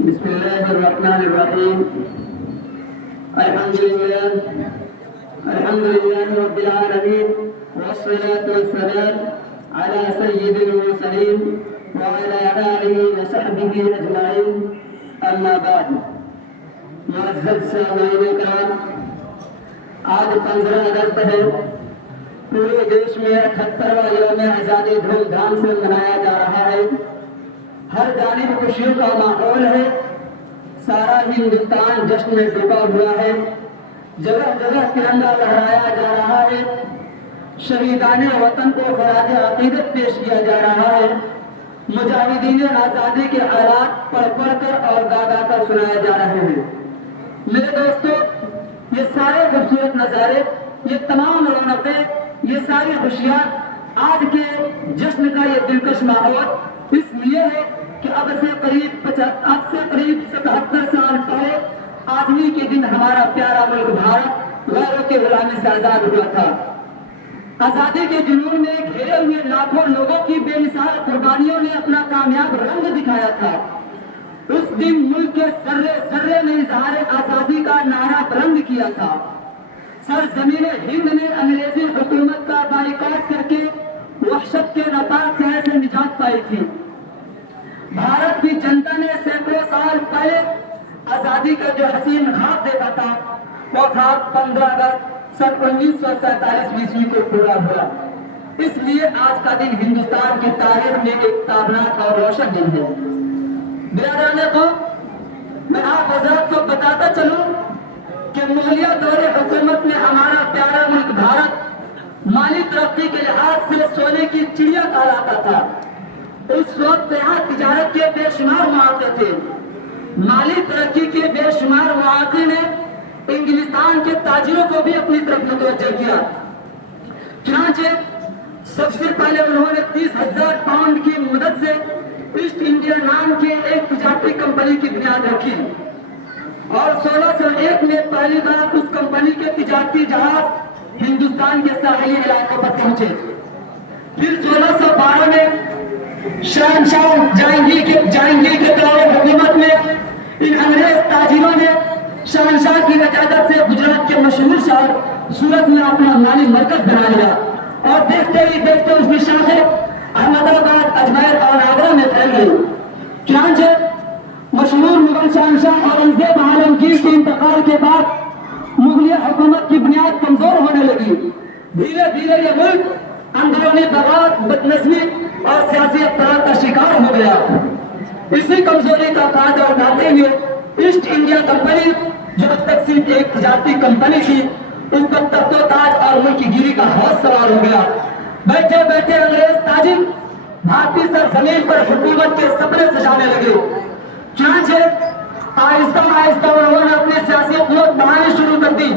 بسم الله الرحمن الرحيم. الحمد لله رب العالمين، والصلاة والسلام على سيد المرسلين وعلى آله وصحبه أجمعين. أما بعد. معزز سامعین کرام، آج 15 اگست ہے. پورے دیش میں 78واں یوم آزادی دھوم دھام سے منایا جا رہا ہے. ہر جانب خوشیوں کا ماحول ہے. سارا ہندوستان جشن میں ڈوبا ہوا ہے. جگہ جگہ ترنگا لہرایا جا رہا ہے. شہیدان وطن کو خراج عقیدت پیش کیا جا رہا ہے. مجاہدین آزادی کے آیات پڑھ پڑھ کر اور گا گا کر سنائے جا رہے ہیں. میرے دوستو، یہ سارے خوبصورت نظارے، یہ تمام رونقیں، یہ ساری خوشیاں، آج کے جشن کا یہ دلکش ماحول اس لیے ہے کہ اب سے قریب 77 سال پہلے آج ہی کے دن ہمارا پیارا ملک بھارت غیروں کے غلامی سے آزاد ہوا تھا. آزادی کے جنون میں گھیرے ہوئے لاکھوں لوگوں کی بے مثال قربانیوں نے اپنا کامیاب رنگ دکھایا تھا. اس دن ملک کے ذرے ذرے میں اظہار آزادی کا نعرہ بلند کیا تھا. سرزمین ہند نے انگریزی حکومت کا بائیکاٹ کر کے وحشت کے نپاک سائے سے نجات پائی تھی. بھارت کی جنتا نے سینکڑوں سال پہلے آزادی کا جو حسین خواب دیکھا تھا، وہ خواب 15 اگست سن 1947 کو پورا ہوا. اس لیے آج کا دن ہندوستان کی تاریخ میں ایک تابناک اور روشن دن ہے. برادران قوم، میں آپ حضرات کو بتاتا چلوں کہ مغلیہ دور حکومت میں ہمارا پیارا ملک بھارت مالی ترقی کے لحاظ سے سونے کی چڑیا کہلاتا تھا. اس وقت یہاں تجارت کے بے شمار مواقع تھے. مالی ترقی کے بے شمار مواقع نے انگلستان کے تاجروں کو بھی اپنی طرف متوجہ کیا. چنانچہ سب سے پہلے انہوں نے 30,000 پاؤنڈ کی مدد سے ایسٹ انڈیا نام کے ایک تجارتی کمپنی کی بنیاد رکھی اور 1601 میں پہلی بار اس کمپنی کے تجارتی جہاز ہندوستان کے ساحلی علاقوں پر پہنچے. پھر 1612 میں شہنشاہ جہانگیر کے دور حکومت میں ان انگریز تاجروں نے شہنشاہ کی اجازت سے گجرات کے مشہور شہر سورت میں اپنا مالی مرکز بنا لیا اور دیکھتے ہی دیکھتے اس کی شاخیں احمد آباد، اجمیر اور آگرہ میں پھیل گئی. چنانچہ مشہور مغل شہنشاہ اورنگزیب عالمگیر کے انتقال کے بعد مغلیہ حکومت کی بنیاد کمزور ہونے لگی. دھیرے دھیرے یہ ملک اندرونی بغاوت، بدنظمی اور سیاسی اختلاف کا شکار ہو گیا. اسی کمزوری کا فائدہ اٹھاتے ہوئے ایسٹ انڈیا کمپنی، جو اب تک صرف ایک تجارتی کمپنی تھی، اس پر تخت و تاج اور ملکی گیری کا حوض سوار ہو گیا. بیٹھے بیٹھے انگریز تاجر بھارتی سرزمین پر حکومت کے سپنے سجانے لگے. چنانچہ آہستہ آہستہ انہوں نے اپنی سیاسی قوت بڑھانی شروع کر دی.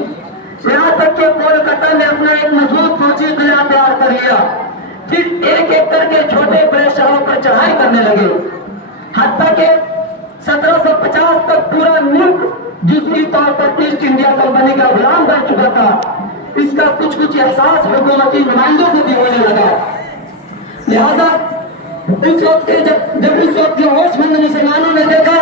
یہاں تک کہ کولکتہ میں اپنا ایک مضبوط فوجی قلعہ تیار کر لیا. پھر ایک ایک کر کے چھوٹے بڑے شہروں پر چڑھائی کرنے لگے. حتیٰ کہ 1750 تک پورا ملک جزوی طور پر ایسٹ انڈیا کمپنی کا غلام بن چکا تھا. اس کا کچھ احساس حکومتی نمائندوں کو بھی ہونے لگا. لہذا اس وقت کے ہوش مند مسلمانوں نے دیکھا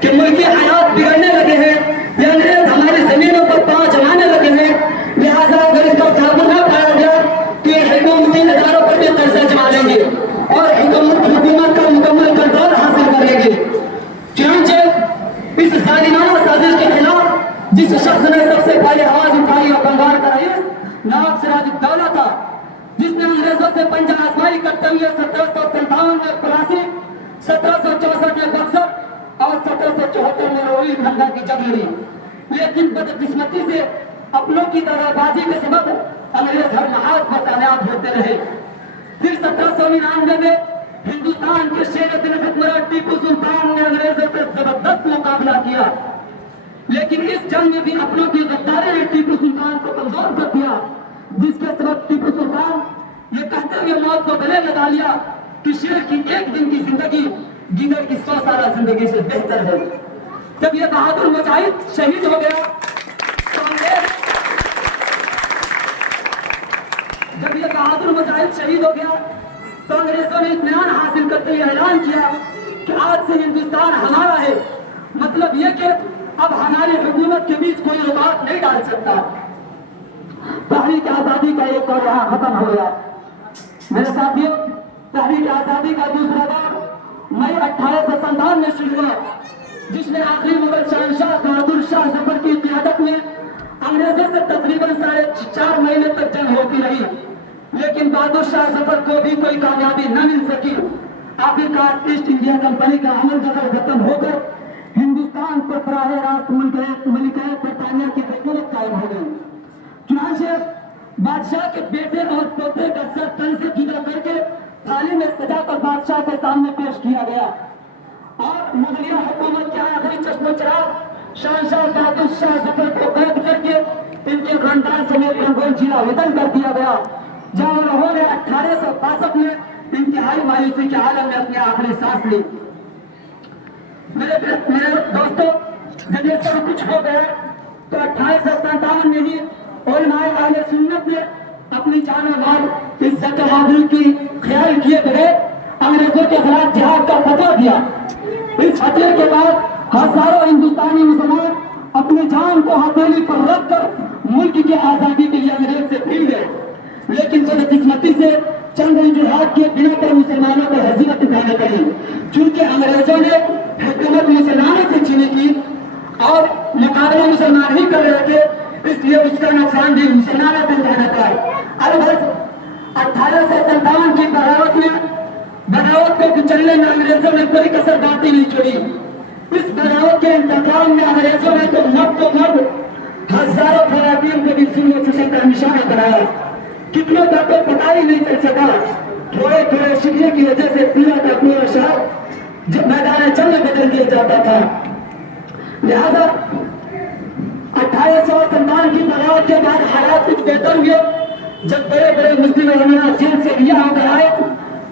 کہ ملکی حالات بگڑنے لگے ہیں، یہ انگریز ہماری زمینوں پر پاؤں جمانے لگے ہیں. لہذا اگر اس کا قابو نہ پایا گیا تو یہ حکومتی اداروں پر بھی قرضہ جما لیں گے اور حکومت کا مکمل کنٹرول حاصل کر لیں گے. چنانچہ اس ظالمانہ سازش کے خلاف جس شخص نے سب سے پہلے آواز اٹھائی اور بنگال کا رئیس نواب سراج الدولہ تھا، جس نے انگریزوں سے پنجہ آزمائی کرتے ہوئے 1757 میں پلاسی، 1764 میں بکسر اور 1774 میں روہیل کھنڈا کی جنگ لڑی. لیکن بدقسمتی سے اپنوں کی دغا بازی کے سبب انگریز ہر محاذ پر کامیاب ہوتے رہے. پھر 1799 میں ہندوستان کے شیر دل حکمراں ٹیپو سلطان نے انگریزوں سے زبردست مقابلہ کیا. لیکن اس جنگ میں بھی اپنوں کی غداری نے ٹیپو سلطان کو کمزور کر دیا، جس کے سبب ٹیپو سلطان یہ کہتے ہوئے موت کو گلے لگا لیا کہ شیر کی ایک دن کی زندگی گیدڑ کی 100 سالہ زندگی سے بہتر ہے. جب یہ بہادر مجاہد شہید ہو گیا تو انگریزوں نے اطمینان حاصل کرتے ہوئے اعلان کیا کہ آج سے ہندوستان ہمارا ہے مطلب یہ کہ اب ہماری حکومت کے بیچ کوئی رکاوٹ نہیں ڈال سکتا. تحریک آزادی کا ایک دور یہاں ختم ہو گیا. میرے ساتھیوں، تحریک آزادی کا دوسرا دور مئی 1857 میں شروع ہوا، جس میں آخری مغل شہنشاہ بہادر شاہ ظفر کی قیادت میں انگریزوں سے تقریباً 4.5 مہینے تک جنگ ہوتی رہی، لیکن بہادر شاہ ظفر کو بھی کوئی کامیابی نہ مل سکی. آخرکار ایسٹ انڈیا کمپنی کا عمل دخل ختم ہو کر ہندوستان پر براہ راست ملکہ برطانیہ کی حکومت قائم ہو گئی. چنانچہ بادشاہ کے بیٹے اور پوتے کا سر تن سے جدا کر کے تھالی میں سجا کر بادشاہ کے سامنے پیش کیا گیا، اور مغلیہ حکومت کے آخری چشم و چراغ شہنشاہ بہادر شاہ ظفر کو قید کر کے ان کے خاندان سمیت ان کو جلا وطن کر دیا گیا، جہاں انہوں نے 1862 میں انتہائی مایوسی کے عالم میں اپنی آخری سانس لی. میرے دوستوں، جب یہ سب کچھ ہو گیا تو 1857 میں ہی علماء اہل سنت نے اپنی جان و مال عزت و آبرو کی خیال کیے بغیر انگریزوں کے خلاف جہاد کا فتویٰ دیا. اس فتوے کے بعد ہزاروں ہندوستانی مسلمان اپنی جان کو ہتھیلی پر رکھ کر ملک کی آزادی کے لیے انگریز سے بھیڑ گئے، لیکن بدقسمتی سے چند وجوہات کے بنا پر مسلمانوں کو ہزیمت اٹھانی پڑی. چونکہ انگریزوں نے حکومت مسلمانوں سے چھینی کی اور مقابلہ مسلمان ہی کر رہے تھے، اس لیے اس کا نقصان بھی مسلمانوں کو اٹھانا پڑا. البتہ 1857 کی بغاوت کو کچلنے میں انگریزوں نے کوئی کسر باقی نہیں چھوڑی. اس بغاوت کے انتقام میں انگریزوں نے تو مرد ہزاروں خواتین کو بھی ظلم و ستم کا نشانہ بنایا. کتنے تک تو پتہ ہی نہیں چل سکا. تھوڑے تھوڑے شکریہ کی وجہ سے پورا کا پورا شہر جب میدان جنگ میں بدل دیا جاتا تھا. لہذا 1857 کی بغاوت کے بعد حالات کچھ بہتر ہوئے. جب بڑے بڑے مسلم علماء جیل سے رہا ہو کر آئے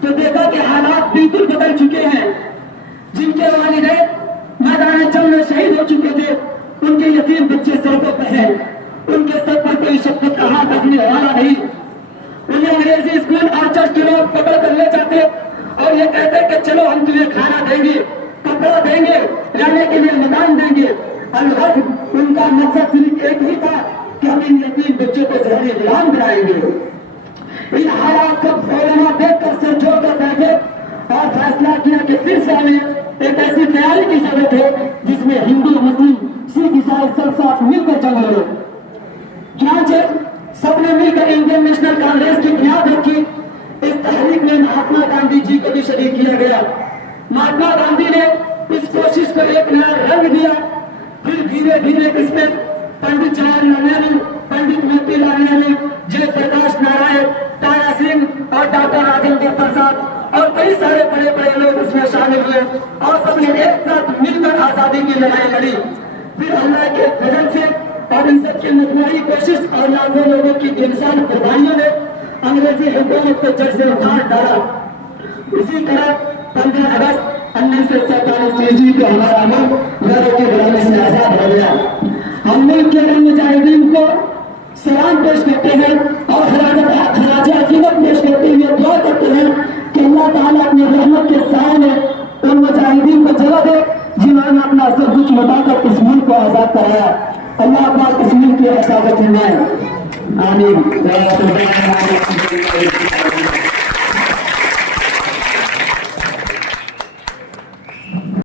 تو دیکھا کہ حالات بالکل بدل چکے ہیں. جن کے والدین میدان جنگ میں شہید ہو چکے تھے، ان کے یتیم بچے سڑکوں پہ ہیں، ان کے سر پر کوئی شفقت کا ہاتھ رکھنے والا نہیں. انہیں انگریزی اسکول اور چرچ کے لوگ پکڑ کر لے جاتے اور یہ کہتے کہ چلو ہم تمہیں کھانا دیں گے، کپڑا دیں گے، رہنے کے لیے مکان دیں گے. الغرض ان کا مقصد صرف ایک ہی تھا کہ ہم ان یتیم بچوں کو ذہنی غلام بنائیں گے. ان حالات کو علماء دیکھ کر سر جوڑ کر بیٹھے اور فیصلہ کیا کہ پھر سے ہمیں ایک ایسی تیاری کی ضرورت ہے جس میں ہندو، مسلم، سکھ، عیسائی سب ساتھ مل کر جنگ لڑے. چنانچہ سب نے مل کر انڈین نیشنل کانگریس کی بنیاد رکھی. اس تحریک میں مہاتما گاندھی جی کو بھی شریک کیا گیا. مہاتما گاندھی نے اس کوشش کو ایک نیا رنگ دیا. پھر دھیرے دھیرے اس میں پنڈت جواہر لال نہرو، پنڈت موتی لال نہرو، جے پرکاش نارائن، تارا سنگھ اور ڈاکٹر راجندر پرساد اور کئی سارے بڑے بڑے لوگ اس میں شامل ہوئے اور سب نے ایک ساتھ مل کر آزادی کی لڑائی لڑی. پھر اللہ کے فضل سے اور ان سب کی مجموعی کوشش اور لاکھوں لوگوں کی انسان قربانیوں نے انگریزی حکومت کو جڑ سے اکھاڑ ڈالا. اسی طرح 15 اگست 1947 کو ہمارا ملک غیروں کی غلامی سے آزاد ہو گیا. ہم ملک کے ان مجاہدین کو سلام پیش کرتے ہیں اور خراج عقیدت پیش کرتے ہوئے دعا کرتے ہیں کہ اللہ تعالیٰ اپنی رحمت کے سائے میں ان مجاہدین کو جگہ دے جنہوں نے اپنا سب کچھ لوٹا کر اس ملک کو آزاد کرایا. اللہ پاک اس ملک کی حفاظت فرمائے. آمین.